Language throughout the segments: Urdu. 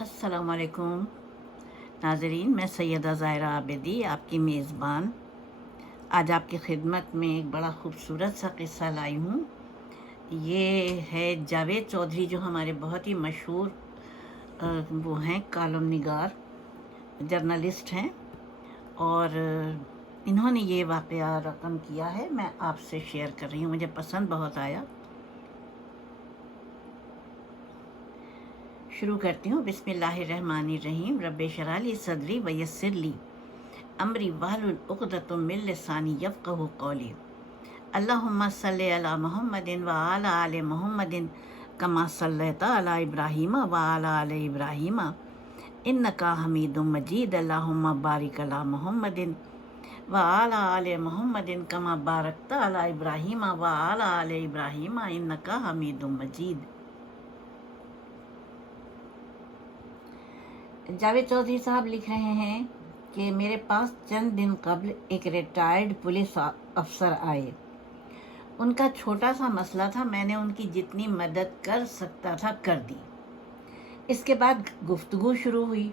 السلام علیکم۔ ناظرین، میں سیدہ ظاہرہ عابدی، آپ کی میزبان۔ آج آپ کی خدمت میں ایک بڑا خوبصورت سا قصہ لائی ہوں۔ یہ ہے جاوید چودھری، جو ہمارے بہت ہی مشہور وہ ہیں کالم نگار، جرنلسٹ ہیں۔ اور انہوں نے یہ واقعہ رقم کیا ہے، میں آپ سے شیئر کر رہی ہوں، مجھے پسند بہت آیا۔ شروع کرتی ہوں۔ بسم اللہ الرحمن الرحیم۔ رب شرح لی صدری ویسر لی امری وحل العقدۃ من لسانی یفقہ قولی۔ اللہم صلی علی محمد و علی آل محمد کما صلیت علی ابراہیم و علی آل ابراہیم۔ انکا حمید مجید۔ اللہم بارک علی محمد و علی آل محمد کما بارکت علی ابراہیم و علی آل ابراہیم۔ انکا حمید مجید۔ جاوید چودھری صاحب لکھ رہے ہیں کہ میرے پاس چند دن قبل ایک ریٹائرڈ پولیس افسر آئے۔ ان کا چھوٹا سا مسئلہ تھا، میں نے ان کی جتنی مدد کر سکتا تھا کر دی۔ اس کے بعد گفتگو شروع ہوئی۔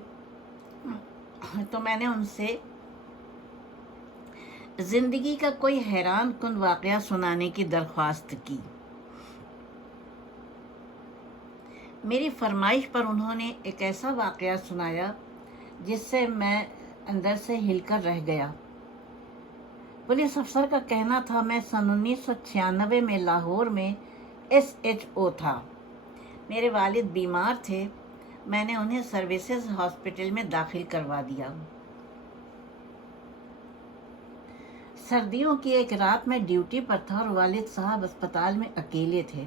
تو میں نے ان سے زندگی کا کوئی حیران کن واقعہ سنانے کی درخواست کی۔ میری فرمائش پر انہوں نے ایک ایسا واقعہ سنایا جس سے میں اندر سے ہل کر رہ گیا۔ پولیس افسر کا کہنا تھا، میں سن انیس سو چھیانوے میں لاہور میں ایس ایچ او تھا۔ میرے والد بیمار تھے، میں نے انہیں سروسز ہاسپٹل میں داخل کروا دیا۔ سردیوں کی ایک رات میں ڈیوٹی پر تھا اور والد صاحب اسپتال میں اکیلے تھے۔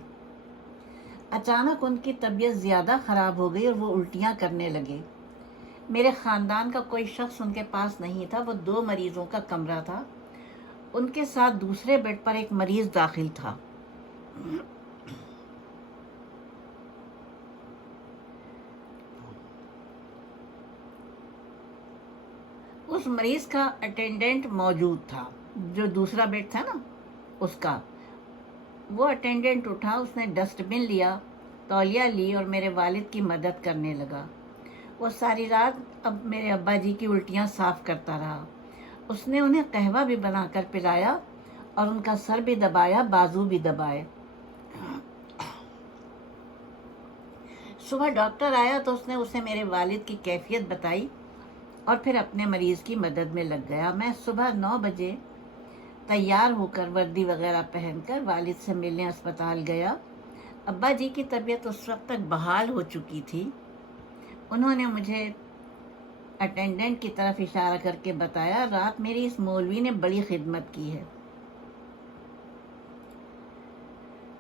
اچانک ان کی طبیعت زیادہ خراب ہو گئی اور وہ الٹیاں کرنے لگے۔ میرے خاندان کا کوئی شخص ان کے پاس نہیں تھا، وہ دو مریضوں کا کمرہ تھا۔ ان کے ساتھ دوسرے بیڈ پر ایک مریض داخل تھا۔ اس مریض کا اٹینڈنٹ موجود تھا۔ جو دوسرا بیڈ تھا نا، اس کا۔ وہ اٹینڈنٹ اٹھا، اس نے ڈسٹ بن لیا۔ تولیہ لی اور میرے والد کی مدد کرنے لگا۔ وہ ساری رات اب میرے ابا جی کی الٹیاں صاف کرتا رہا۔ اس نے انہیں قہوہ بھی بنا کر پلایا اور ان کا سر بھی دبایا، بازو بھی دبائے۔ صبح ڈاکٹر آیا تو اس نے اسے میرے والد کی کیفیت بتائی اور پھر اپنے مریض کی مدد میں لگ گیا۔ میں صبح نو بجے تیار ہو کر وردی وغیرہ پہن کر والد سے ملنے اسپتال گیا۔ ابا جی کی طبیعت اس وقت تک بحال ہو چکی تھی۔ انہوں نے مجھے اٹینڈنٹ کی طرف اشارہ کر کے بتایا، رات میری اس مولوی نے بڑی خدمت کی ہے۔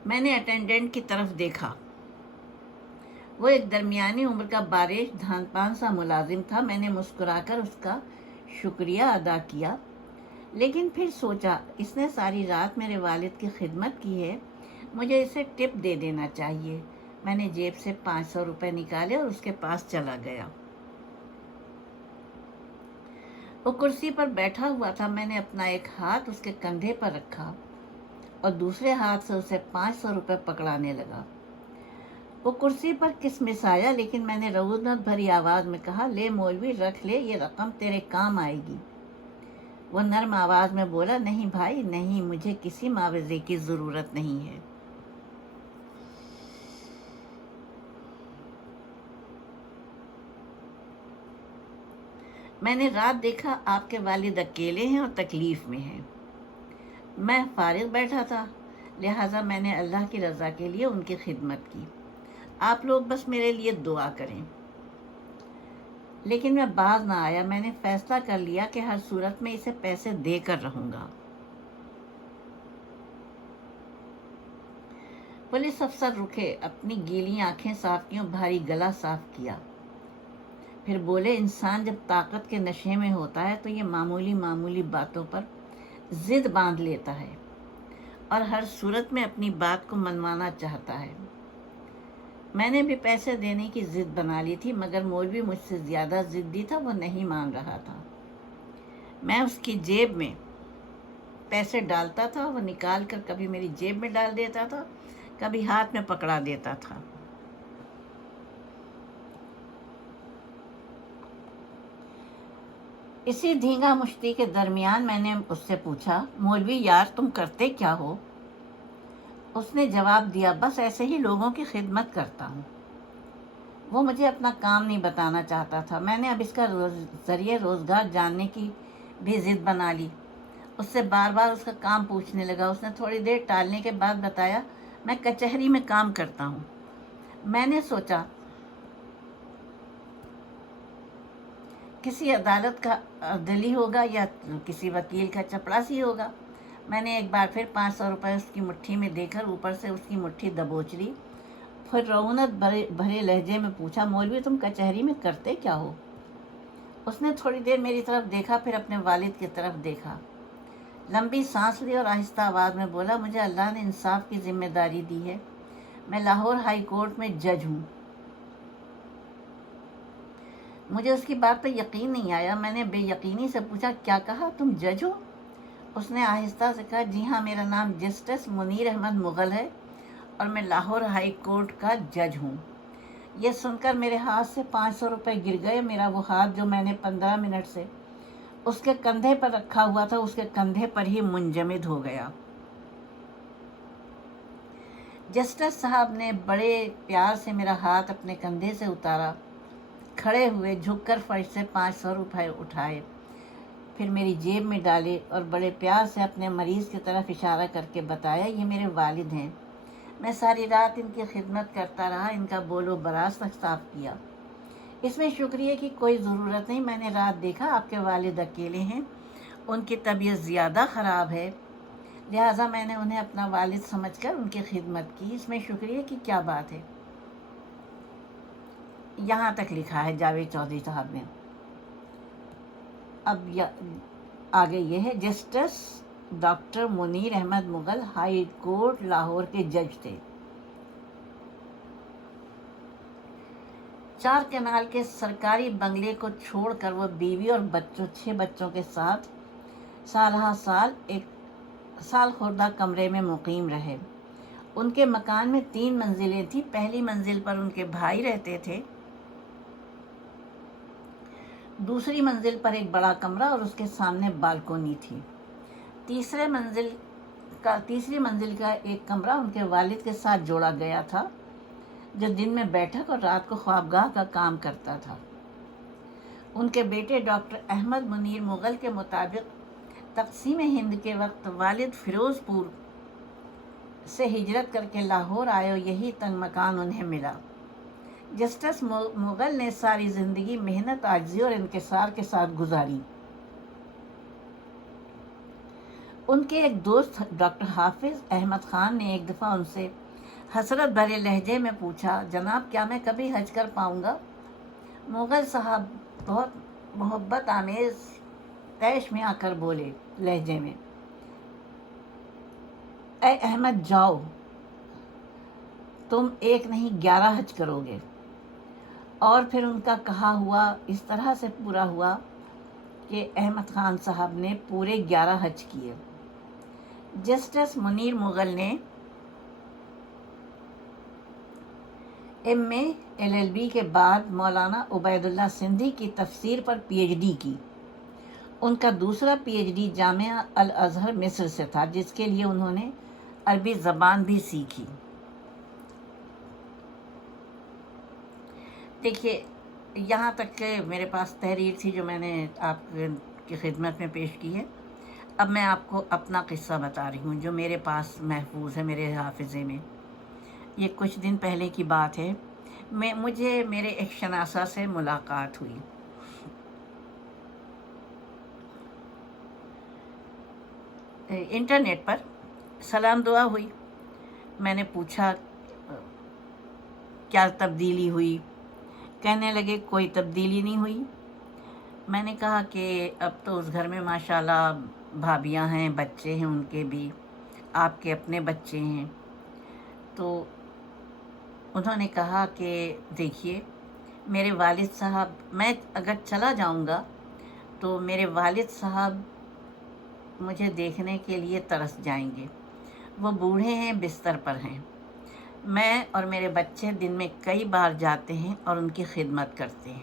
میں نے اٹینڈنٹ کی طرف دیکھا۔ وہ ایک درمیانی عمر کا بارش دھان پان سا ملازم تھا۔ میں نے مسکرا کر اس کا شکریہ ادا کیا، لیکن پھر سوچا، اس نے ساری رات میرے والد کی خدمت کی ہے۔ مجھے اسے ٹپ دے دینا چاہیے۔ میں نے جیب سے پانچ سو روپے نکالے اور اس کے پاس چلا گیا۔ وہ کرسی پر بیٹھا ہوا تھا۔ میں نے اپنا ایک ہاتھ اس کے کندھے پر رکھا اور دوسرے ہاتھ سے اسے پانچ سو روپے پکڑانے لگا۔ وہ کرسی پر کسمس آیا، لیکن میں نے رعودت بھری آواز میں کہا، لے مولوی، رکھ لے، یہ رقم تیرے کام آئے گی۔ وہ نرم آواز میں بولا، نہیں بھائی، نہیں، مجھے کسی معاوضے کی ضرورت نہیں ہے۔ میں نے رات دیکھا آپ کے والد اکیلے ہیں اور تکلیف میں ہیں۔ میں فارغ بیٹھا تھا، لہٰذا میں نے اللہ کی رضا کے لیے ان کی خدمت کی۔ آپ لوگ بس میرے لیے دعا کریں۔ لیکن میں باز نہ آیا، میں نے فیصلہ کر لیا کہ ہر صورت میں اسے پیسے دے کر رہوں گا۔ پولیس افسر رکے اپنی گیلی آنکھیں صاف کی اور بھاری گلا صاف کیا۔ پھر بولے انسان جب طاقت کے نشے میں ہوتا ہے تو یہ معمولی معمولی باتوں پر ضد باندھ لیتا ہے اور ہر صورت میں اپنی بات کو منوانا چاہتا ہے۔ میں نے بھی پیسے دینے کی ضد بنا لی تھی، مگر مولوی مجھ سے زیادہ ضدی تھا، وہ نہیں مان رہا تھا۔ میں اس کی جیب میں پیسے ڈالتا تھا، وہ نکال کر کبھی میری جیب میں ڈال دیتا تھا، کبھی ہاتھ میں پکڑا دیتا تھا۔ اسی دھینگا مشتی کے درمیان میں نے اس سے پوچھا، مولوی یار، تم کرتے کیا ہو؟ اس نے جواب دیا، بس ایسے ہی لوگوں کی خدمت کرتا ہوں۔ وہ مجھے اپنا کام نہیں بتانا چاہتا تھا۔ میں نے اب اس کا روز ذریعے روزگار جاننے کی بھی ضد بنا لی۔ اس سے بار بار اس کا کام پوچھنے لگا۔ اس نے تھوڑی دیر ٹالنے کے بعد بتایا، میں کچہری میں کام کرتا ہوں۔ میں نے سوچا کسی عدالت کا دلی ہوگا یا کسی وکیل کا چپڑاسی ہوگا۔ میں نے ایک بار پھر پانچ سو روپے اس کی مٹھی میں دے کر اوپر سے اس کی مٹھی دبوچ لی۔ پھر رونت بھرے بھرے لہجے میں پوچھا، مولوی تم کچہری میں کرتے کیا ہو؟ اس نے تھوڑی دیر میری طرف دیکھا، پھر اپنے والد کی طرف دیکھا۔ لمبی سانس لی اور آہستہ آواز میں بولا، مجھے اللہ نے انصاف کی ذمہ داری دی ہے۔ میں لاہور ہائی کورٹ میں جج ہوں۔ مجھے اس کی بات پہ یقین نہیں آیا۔ میں نے بے یقینی سے پوچھا، کیا کہا تم جج ہو اس نے آہستہ سے کہا جی ہاں میرا نام جسٹس منیر احمد مغل ہے اور میں لاہور ہائی کورٹ کا جج ہوں۔ یہ سن کر میرے ہاتھ سے پانچ سو روپے گر گئے۔ میرا وہ ہاتھ جو میں نے پندرہ منٹ سے اس کے کندھے پر رکھا ہوا تھا، اس کے کندھے پر ہی منجمد ہو گیا۔ جسٹس صاحب نے بڑے پیار سے میرا ہاتھ اپنے کندھے سے اتارا۔ کھڑے ہوئے جھک کر فرش سے پانچ سو روپئے اٹھائے۔ پھر میری جیب میں ڈالے اور بڑے پیار سے اپنے مریض کی طرف اشارہ کر کے بتایا، یہ میرے والد ہیں۔ میں ساری رات ان کی خدمت کرتا رہا، ان کا بول و براز تک صاف کیا۔ اس میں شکریہ کی کوئی ضرورت نہیں، میں نے رات دیکھا، آپ کے والد اکیلے ہیں۔ ان کی طبیعت زیادہ خراب ہے۔ لہٰذا میں نے انہیں اپنا والد سمجھ کر ان کی خدمت کی۔ اس میں شکریہ کی کیا بات ہے؟ یہاں تک لکھا ہے جاوید چودھری صاحب نے۔ اب آگے یہ ہے، justice doctor Munir Ahmad Mughal high court Lahore کے جج تھے۔ چار کنال کے سرکاری بنگلے کو چھوڑ کر وہ بیوی اور بچوں چھ بچوں کے ساتھ سالہ سال ایک سال خوردہ کمرے میں مقیم رہے۔ ان کے مکان میں تین منزلیں تھیں۔ پہلی منزل پر ان کے بھائی رہتے تھے۔ دوسری منزل پر ایک بڑا کمرہ اور اس کے سامنے بالکونی تھی۔ تیسرے منزل کا، تیسری منزل کا ایک کمرہ ان کے والد کے ساتھ جوڑا گیا تھا، جو دن میں بیٹھک اور رات کو خوابگاہ کا کام کرتا تھا۔ ان کے بیٹے ڈاکٹر احمد منیر مغل کے مطابق تقسیم ہند کے وقت والد فیروز پور سے ہجرت کر کے لاہور آئے اور یہی تنگ مکان انہیں ملا۔ جسٹس مغل نے ساری زندگی محنت آجزی اور انکسار کے ساتھ گزاری۔ ان کے ایک دوست، ڈاکٹر حافظ احمد خان نے ایک دفعہ ان سے حسرت بھرے لہجے میں پوچھا، جناب، کیا میں کبھی حج کر پاؤں گا؟ مغل صاحب بہت محبت، آمیز، تیش میں آ کر بولے لہجے میں، اے احمد، جاؤ، تم ایک نہیں، گیارہ حج کرو گے۔ اور پھر ان کا کہا ہوا، اس طرح سے پورا ہوا کہ احمد خان صاحب نے پورے گیارہ حج کیے۔ جسٹس منیر مغل نے M A, L L B کے بعد مولانا عبید اللہ سندھی کی تفسیر پر پی ایچ ڈی کی۔ ان کا دوسرا پی ایچ ڈی جامعہ الازہر مصر سے تھا، جس کے لیے انہوں نے عربی زبان بھی سیکھی۔ دیکھیے، یہاں تک کہ میرے پاس تحریر تھی جو میں نے آپ کی خدمت میں پیش کی ہے۔ اب میں آپ کو اپنا قصہ بتا رہی ہوں جو میرے پاس محفوظ ہے، میرے حافظے میں۔ یہ کچھ دن پہلے کی بات ہے۔ میں، مجھے میرے ایک شناسہ سے ملاقات ہوئی۔ انٹرنیٹ پر سلام دعا ہوئی۔ میں نے پوچھا، کیا تبدیلی ہوئی؟ کہنے لگے کوئی تبدیلی نہیں ہوئی۔ میں نے کہا کہ اب تو اس گھر میں ماشاء اللہ بھابیاں ہیں، بچے ہیں ان کے بھی، آپ کے اپنے بچے ہیں۔ تو انہوں نے کہا کہ دیکھیے، میرے والد صاحب، میں اگر چلا جاؤں گا تو میرے والد صاحب مجھے دیکھنے کے لیے ترس جائیں گے۔ وہ بوڑھے ہیں، بستر پر ہیں۔ میں اور میرے بچے دن میں کئی بار جاتے ہیں اور ان کی خدمت کرتے ہیں۔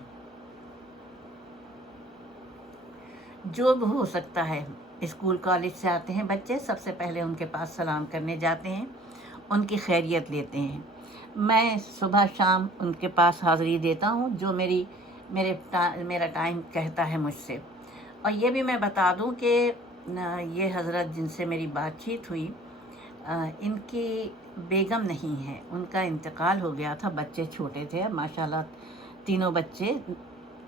جو بھی ہو سکتا ہے، اسکول، کالج سے آتے ہیں بچے، سب سے پہلے ان کے پاس سلام کرنے جاتے ہیں، ان کی خیریت لیتے ہیں۔ میں صبح شام ان کے پاس حاضری دیتا ہوں، جو میری، میرے میرا ٹائم کہتا ہے مجھ سے۔ اور یہ بھی میں بتا دوں کہ یہ حضرت جن سے میری بات چیت ہوئی ان کی بیگم نہیں ہے۔ ان کا انتقال ہو گیا تھا۔ بچے چھوٹے تھے۔ ماشاء اللہ تینوں بچے،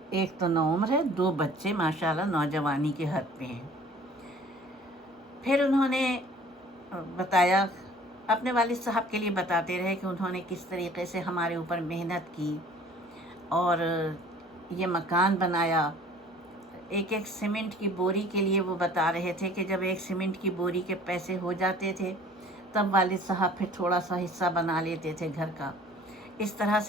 ایک تو نو عمر ہے، دو بچے ماشاء اللہ نوجوانی کے حد پہ ہیں۔ پھر انہوں نے بتایا، اپنے والد صاحب کے لیے بتاتے رہے کہ انہوں نے کس طریقے سے ہمارے اوپر محنت کی اور یہ مکان بنایا۔ ایک ایک سیمنٹ کی بوری کے لیے وہ بتا رہے تھے کہ جب ایک سیمنٹ کی بوری کے پیسے ہو جاتے تھے تب والد صاحب پھر تھوڑا سا حصہ بنا لیتے تھے گھر کا۔ اس طرح سے